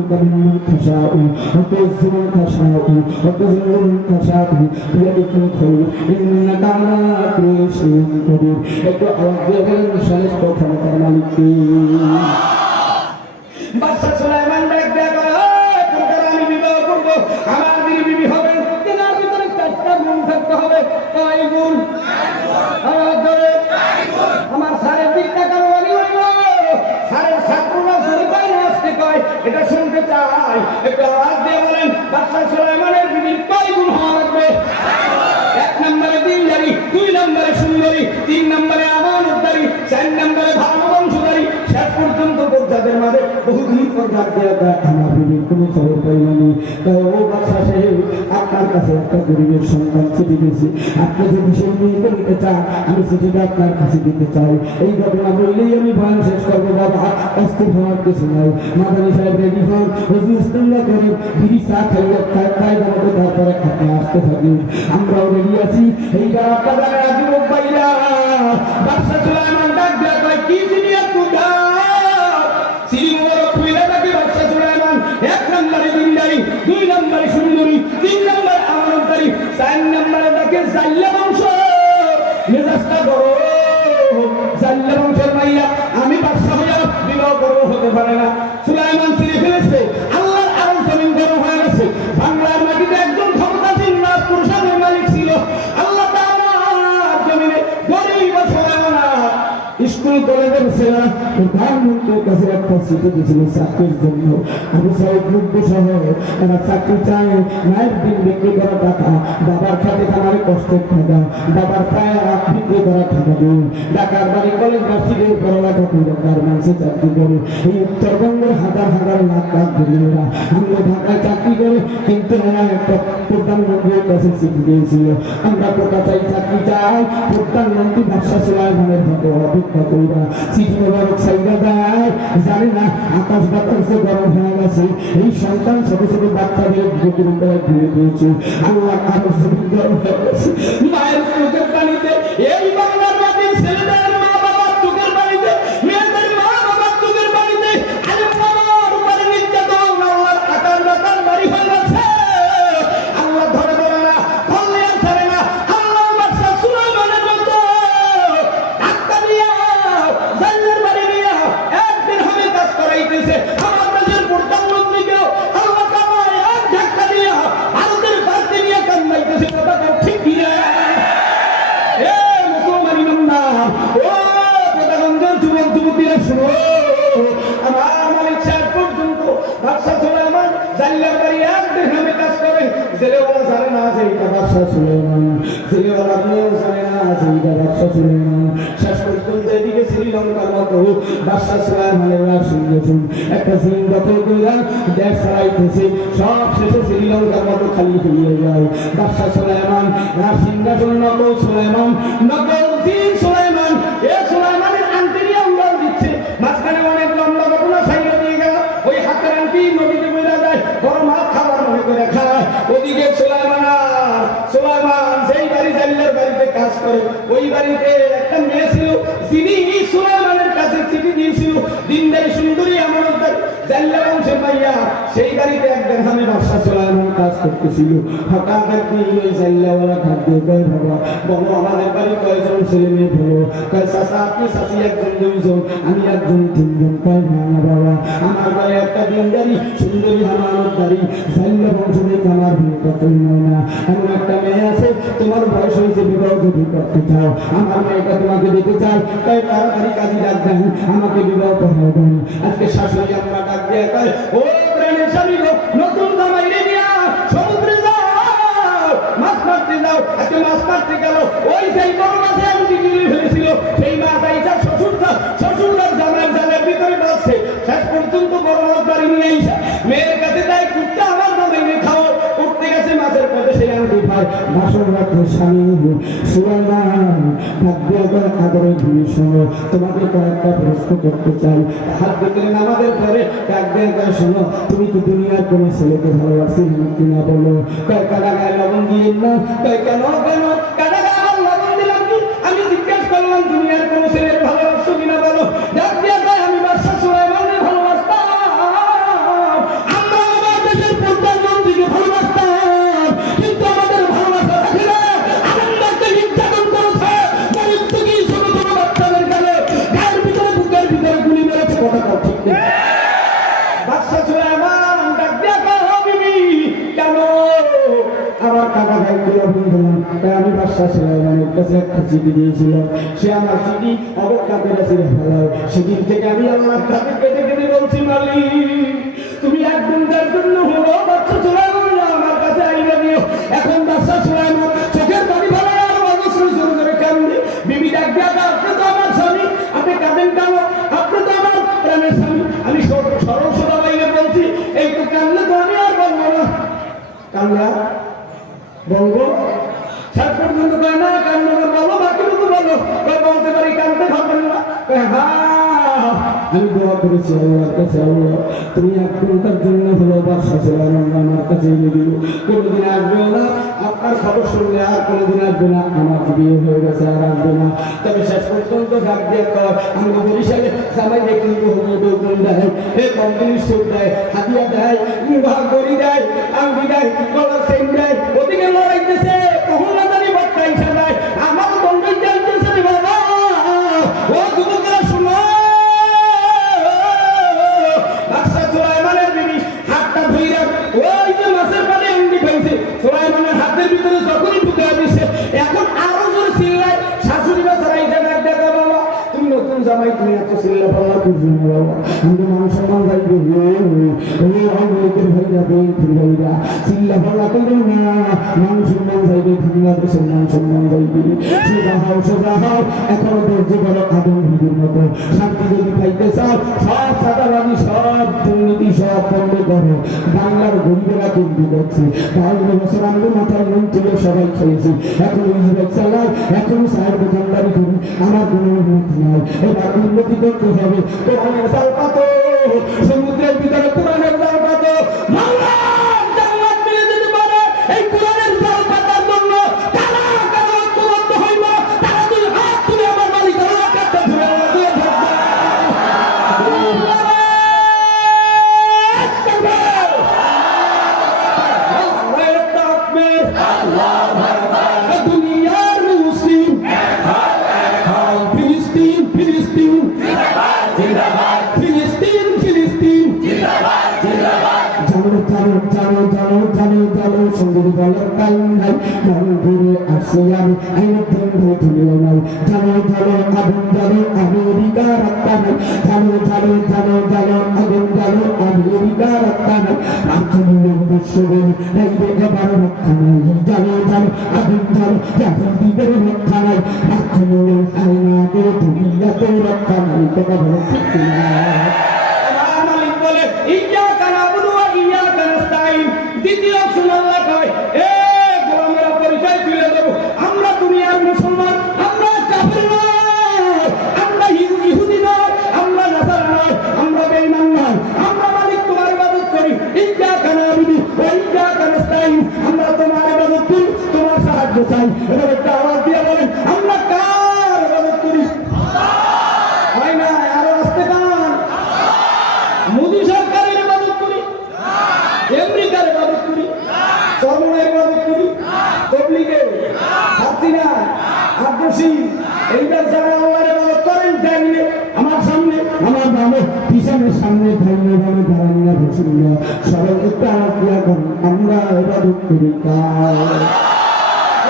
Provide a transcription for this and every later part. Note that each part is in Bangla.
الملك ممن تشاء وتعز من تشاء وتذل من تشاء بيدك الخير إنك على كل شيء قدير একটু আওয়াজ দিয়ে বলেন সমস্ত ক্ষমতার মালিক কে বাদশা সুলাইমান ডাক দেয়া করে আমি বিবাহ করব আমার বিবি হবে তেনার ভিতরে চারটা গুণ থাকতে হবে কয় গুণ আমার সাড়ে 3 টাকা বাড়ি হইল সাড়ে 7 শুরু করে আসতে কয় এটা শুনতে চাই একটু আওয়াজ দিয়ে বলেন বাদশা সুলাইমানের বিবি কয় গুণ হওয়া লাগবে 1 নম্বরে দিনদারি 2 নম্বরে সুন্দরী 3 নম্বরে আমানতদারি 4 নম্বরে ভালো বংশধারী শেষ পর্যন্ত যাদের মাঝে বহুদিন পর ডাক দেয়া আমার বিবির কোনো খবর পাইলাম ও বাদশা সাহেব আপনার কাছে একটা গরিবের সন্তান চিঠি দিয়েছি আপনি যদি সেই মেয়েকে নিতে চান আমি চিঠিটা আপনার কাছে দিতে চাই এই ঘটনা বললেই আমি বয়ান শেষ করবো বাবা অস্থির হওয়ার কিছু নাই মাদানী সাহেব রেডি হন রোজি ইস্তেমলা করি বিড়ি চা খাইয়া খাই দামাতে তারপরে খাতে আসতে থাকি আমরাও রেডি আছি এইবার আপনারা যুবক ভাইরা বাদশা সুলাইমান ডাক দেয়া কয় কি চিঠি আপনার এক নম্বরে দিনদারি 2 নম্বরে সুন্দরী 3 নম্বরে আমানতদারি 4 নম্বরে দেখে জাল্লা বংশ মেজাজটা করো জাল্লা বংশের মাইয়া আমি বাদশা হইয়া বিবাহ করবো হতে পারে না সুলাইমান ছিঁড়ে ফেলেছে আল্লাহর আরশ জমিন গরম হয়ে গেছে বাংলার মাটিতে একজন ক্ষমতাসীন রাজপুরুষের মালিক ছিল আল্লাহ তাআলা জমিনে গরিব সুলাইমান স্কুল কলেজের ছেলেরা প্রধানমন্ত্রীর কাছে একটা চিঠি দিয়েছিল চাকরির জন্য আবু সাইদ মুগ্ধ সহ এরা চাকরি চায় নাইট দিন বিক্রি করা টাকা বাবার খাতে খামারে কষ্টের টাকা বাবার পায়ে বিক্রি করা টাকা দিয়ে ঢাকার বাড়ি কলেজ ভার্সিটির পড়ালেখা করে গার্মেন্টসে চাকরি করে এই উত্তরবঙ্গের হাজার হাজার লাখ লাখ গরিবেরা আমরা ঢাকায় চাকরি করে কিন্তু এরা একটা প্রধানমন্ত্রীর কাছে চিঠি দিয়েছিল আমরা কোথা চাই চাকরি চাই প্রধানমন্ত্রী বাদশা সুলাইমানের মতো অপেক্ষা কইরা চিঠি মোবারক সাইডা দেয় জানে না আকাশ বাতাসে গরম হয়ে গেছে এই সন্তান ছোট ছোট বাচ্চাদের বুকের উপরে ঘুরে দিয়েছে আল্লাহ আরো গরম হয়ে গেছে মায়ের চোখের পানিতে এই বাংলার মাটির ছেলেদের মা বাবার চোখের পানিতে মেয়েদের মা বাবার চোখের পানিতে আরে বাবার উপরে নির্যাতন আল্লাহর আকাশ বাতাস বাড়ি হয়ে গেছে আল্লাহ ধরে ধরে না ধরলে আর ছাড়ে না আল্লাহ বাদশা সুলাইমানের মতো ডাক্তার দিয়া জান্নার বাড়ি দিয়া একদিন আমি কাজ করাইতেছে আমার দেশের প্রধানমন্ত্রীকেও আল্লাহ তাআলা এক ধাক্কা দিয়া ভারতের বাড়িতে নিয়ে কান্দাইতেছে কথা ঠিক কিনা এ মুসলমান ইমানদার ও প্রধানমন্ত্রীর যুবক যুবতীরা শুনো আমার মালিক সাহেব পর্যন্ত বাদশা সুলাইমান জান্নার বাড়ি একদিন আমি কাজ করে জেলেওয়ালা জানে না যে এটা বাদশা সুলাইমান জেলেওয়ালা আপনিও জানে না যে এটা বাদশা সুলাইমান শেষ পর্যন্ত এদিকে শ্রীলঙ্কার মতো বাদশা সুলাইমানের রাজসিংহাসন একটা সিং দখল কইরা দেশ চালাইতেছে সব শেষে শ্রীলঙ্কার মতো খালি হয়ে যায় বাদশা সুলাইমান রাজসিংহাসন নকল সুলাইমান নকল সিং সুলাইমান এ সুলাইমানের আন্টি নিয়ে উড়াল দিচ্ছে মাঝখানে অনেক লম্বা ঘটনা সাইডে দিয়ে গেল ওই হাতের আন্টি নদীতে বইরা যায় গরম হাত খাবার মনে করে খায় ওদিকে সুলাইমান সেই বাড়ি জাল্লার বাড়িতে কাজ করে ওই বাড়িতে একটা মেয়ে ছিল যিনি সুলাইমানের কাছে চিঠি দিয়েছিল দিনদারি সুন্দরী আমানতদার জাল্লা বংশের মাইয়া সেই বাড়িতে একদিন আমি বাদশা সুলাইমান কাজ করতেছিল হঠাৎ একদিন ওই জাল্লাওয়ালা খাদ্য কয় বাবা বলো আমাদের বাড়ি কয়জন ছেলে মেয়ে বলো কয় চাচা আপনি চাচি একজন 2 জন আমি একজন 3 জন কয় না বাবা আমার বাড়ি একটা দিনদারি সুন্দরী আমানতদারি জাল্লা বংশ থেকে আমার বিয়ে করতে হয় না এমন একটা মেয়ে আছে তোমার বয়স হয়েছে বিবাহ যদি করতে চাও আমার মেয়েটা তোমাকে দিতে চাই তাই তাড়াতাড়ি কাজী ডাক দেন আমাকে বিবাহ পড়াও দেন আজকে শাশুড়ি আমরা ডাক দিয়ে কয় ও প্রাণের স্বামী নতুন জামাই রেডি সমুদ্রে যাও মাছ মারতে যাও আজকে মাছ মারতে গেল ওই সেই বড় মাছে আমি গিলে ফেলেছিল সেই মাছ আইসা শ্বশুর জামাইয়ের জালের ভিতরে বাঁচছে শেষ পর্যন্ত বড় মাছ বাড়ি নিয়ে আইসা মেয়ের কাছে তাই কুটতে আমার জামাইকে খাও উঠতে গেছে মাছের পেটে সেই আনতে ভাই বাসর রাত্রে স্বামী সুলাইমান ভাগ্যের আদরের জিনিস তোমাকে কয়েকটা প্রশ্ন করতে চাই হাত দিতে আমাদের পরে ডাক্তার শোনো তুমি কি দুনিয়ার কোনো ছেলেকে ভালোবাসি কিনা বলো কয়েকটা গায়ে লবণ দিলেন না কেন কাটা গায়ে লবণ দিলাম কি আমি জিজ্ঞেস করলাম দুনিয়ার কোনো ছেলের ভালোবাসো কিনা বলো ডাক্তার আমি বাদশা সুলাইমানের ভালোবাসতাম আমার কাকা গাইছিল বলছিলাম, তাই আমি বাদশা সুলাইমানের কাছে একটা চিঠি দিয়েছিলাম। সে আমার চিঠি অপেক্ষা করে ছিল ফেলাও। সেদিন থেকে আমি আল্লাহর কাছে কেটে কেটে বলছি, মালিক তুমি একদিন তার জন্য হলো বাদশা সুলাইমান আমার কাছে আইনা দিও। এখন বাদশা সুলাইমান চোখের পানি ফেলে আর অবশ্য শুরু করে কান্দে। বিবি ডাক দিয়া, আপনি তো আমার স্বামী, আপনি কাঁদেন কেন? আপনি তো আমার প্রাণের স্বামী। আমি সরল সোজা বাইরে বলছি, এই তো কান্দলে তো আমি আর বলবো না। কান্দা বলবো শেষ পর্যন্ত কয় না, কান্দো না, বলো বাকি মতো বলো। বলতে পারি কান্দতে ভাববেন না। আমি দোয়া করেছি আল্লাহর কাছে, আল্লাহ তুমি এক ঘন্টার জন্য হলো বাদশা সুলাইমান আমার কাছে এনে দিল। কোনোদিন আসবেও না, আপনার খবর শুনলে আর কোনোদিন আসবে না। আমার বিয়ে হয়ে গেছে, আর আসবে না। তবে শেষ পর্যন্ত ডাক দিয়ে কয়, আমি বরিশালে জামাই দেখি হুকুম দেয়, এ কোম্পানির সুদ দেয়, হাতিয়া দেয়, গড়ি দেয়, আঙ্গি দেয়, কলার চেন দেয়। ওদিকে লড়াইতেছে, কখন না জানি বক্তা ইসা দেয়। আমার বন্ধু জানতেছে বাবা, ও যুবকেরা শোনো, বাদশা সুলাইমানের বিবি হাতটা ধুইরা ওই যে মাছের পানি আঙ্গি ফেলছে, সুলাইমানের হাতের ভিতরে যখনই ঢুকে দিচ্ছে, এখন আরো জোরে চিল্লায়। শাশুড়ি বা সরাইটা ডাক দেখা, বাবা তুমি নতুন জামাই, তুমি এত চিল্লা পাল্লা করছো না বাবা, কিন্তু মান সম্মান যাইবে। আমেরিকার ভাইরা বেঞ্চের ভাইরা চিল্লা পাল্লা করো না, মান সম্মান যাইবে, বাংলাদেশের মান সম্মান যাইবে। সোজা হও, সোজা হও, এখনো ধৈর্য করো আদম ভিড়ের মতো। শান্তি যদি পাইতে চাও, সব চাঁদাবাজি, সব দুর্নীতি সব বন্ধ করো। বাংলার গরিবেরা কিন্তু করছে, 52 বছর আগে মাথার নুন তুলে সবাই খেয়েছি, এখন ইসরায়েল চালাও, এখন চায়ের দোকানদারি করি, আমার কোনো উন্নতি নাই। এবার উন্নতি করতে হবে। কোরআনের জাল পাতো, সমুদ্রের ভিতরে কোরআনের জাল পাতো, বাংলার জান্নাত মিলে যেতে পারে। এই কোরআনের জাল পাতার জন্য কারা কারা ঐক্যবদ্ধ হইব, তারা দুই হাত তুলে আমার মালিক আল্লাহর কাছে ধরে দিয়ে থাকবে। দুনিয়ার মুসলিম ফিলিস্তিন, ফিলিস্তিন জিন্দাবাদ, ফিলিস্তিন, ফিলিস্তিন জিন্দাবাদ, জিন্দাবাদ। জানো জানো জানো জানো জানো জানো সঙ্গীত বলার টাইম নাই, মন ঘুরে আসছে আমি আইনের বন্ধু তুলেও নাই। জানো জানো আগুন জানো আমেরিকা রাখতা নাই, জানো জানো জানো জানো আগুন জানো আমেরিকা রাখতা নাই। আগুনের বিশ্বরে রাইবে এবার রক্ষা নাই, জানো জানো আগুন জানো জাগুন দিদের রক্ষা নাই। আগুনের আইনাকে দুনিয়াতে রক্ষা নাই, কথা বলো ঠিক না? আমার মালিক বলে ইয়াকা নাবুদু ওয়া ইয়াকা নাস্তাইন। দ্বিতীয় সুন্নাহ কয়, এ গোলামেরা পরিচয় তুলে দেব, আমরা দুনিয়ার মুসলমান, আমরা কাফির নয়, আমরা ইহুদি নয়, আমরা নাসারা নয়, আমরা বেঈমান নয়, আমরা মালিক তোমার ইবাদত করি। ইয়াকা নাবুদু ওয়া ইয়াকা নাস্তাইন, আমরা তোমার ইবাদত করি, তোমার সাহায্য চাই। এবার একটা আওয়াজ দিয়ে বলেন, আমরা কার ইবাদত করি? হয় না, আরো আসতে পান। মোদী সরকারের ইবাদত করি, আমেরিকার ইবাদত করি, চরমনের ইবাদত করি, তবলিগের, হাসিনা, আব্দুসি, এইবার যারা আল্লাহর ইবাদত করেন, দেখলে আমার সামনে, আমার বামে, পিছনের সামনে, ধাইনে বামে দাঁড়ানিয়া বসুনিয়া সবাই একটা আওয়াজ দিয়া করেন, আমরা ইবাদত করি কার?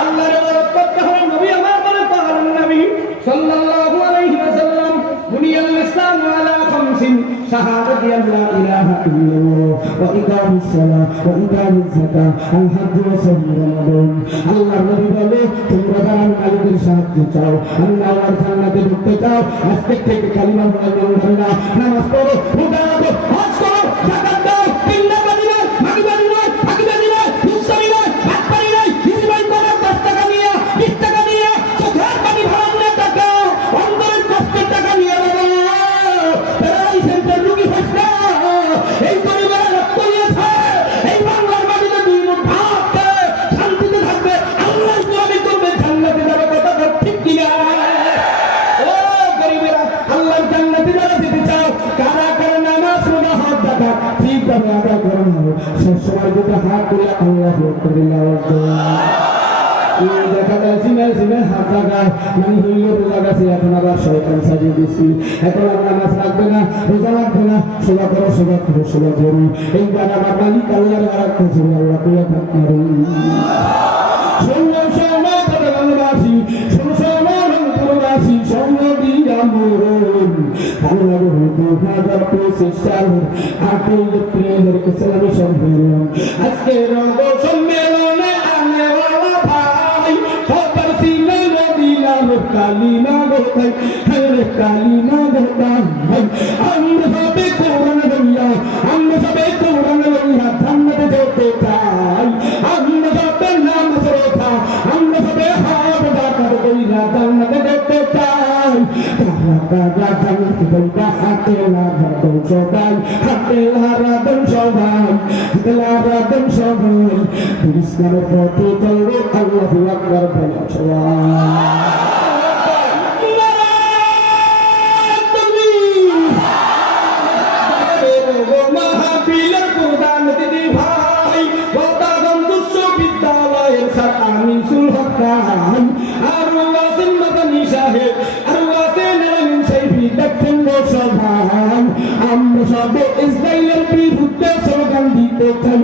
আল্লাহর ইবাদত করতে হয়। নবী আমার বলে পাহাড়ের নবী সাল্লাল্লাহু আলাইহি ওয়াসাল্লাম, বুনিয়াল ইসলামু আলা খামসিন, শাহাদাতি আল্লা ইলাহা ইল্লাল্লাহ ওয়া ইকামিস সালাহ ওয়া ইতাইজ যাকাত আল হজ্জ ওয়া সাওম রমাদান। আল্লাহর নবী বলে, তোমরা যারা মালিকের সাহায্য চাও, আল্লাহর জান্নাতে ঢুকতে চাও, আজকে থেকে কালিমা পড়া বন্ধ না, নামাজ পড়ো, রোজা রাখো, হজ করো, যাকাত দাও, তিন টাকা দিবে, বাকি বাড়ি নয়, বাকি বাড়ি নয়, মুসলিম নয়, ভাত পারি নয়, ইসমাইল করে 10 টাকা নিয়ে, 20 টাকা নিয়ে, চোখের পানি ভরানো টাকা, অন্তরের কষ্টের টাকা নিয়ে বাবা, তারাই সেন্টার রুগী হচ্ছে, এই পরিবারে রক্ত নিয়েছে, এই বাংলার মাটিতে 2 মুঠ ভাত খেয়ে শান্তিতে থাকবে, আল্লাহ ইসলামী করবে, জান্নাতে যাবে, কথা ঠিক কিনা? ও গরিবেরা, আল্লাহর জান্নাতে যারা যেতে চাও, কারা কারা নামাজ রোজা হজ যাকাত ঠিকভাবে আদায় করে নাও। সব সময় দুটো হাত তুলে আল্লাহু আকবার, দেখা যায় সিনায় সিনায় হাত লাগায় মানে হইল রোজা গেছে এখন আবার শয়তান সাজিয়ে দিচ্ছি এখন আর নামাজ লাগবে না রোজা লাগবে না সোজা করো সোজা করো সোজা করো এই গান আমার মালিক আল্লাহর আর একটা ছিল আল্লাহ তুলে থাকতে শোনো শোনো ভালোবাসি শোনো শোনো রংপুরবাসী শোনো দিয়া মরণ বাংলা বহু 2025 সাল 8 এপ্রিলের ইসলামী সম্মেলন আজকে রঙ্গ সম্মেলনে আনেওয়ালা ভাই খবর ছিল মদিনার কালিমা গোতাই হরে কালিমা গোতাই আমরা সবে কোরআন লইয়া আমরা সবে কোরআন লইয়া ধান্নাতে যেতে চাই আমরা সবে নামাজ রোজা আমরা সবে হাত জাকাত কইরা জান্নাতে যেতে চাই তারা জান্নাতে যাইবা হাতে লাগাদন সবাই হাতে লাগাদন সবাই হাতে লাগাদন সবাই ইসলামের পথে চলবে আল্লাহু আকবার বলা সবাই আমরা সবে ইসরায়েলের বিরুদ্ধে স্লোগান দিতে চাই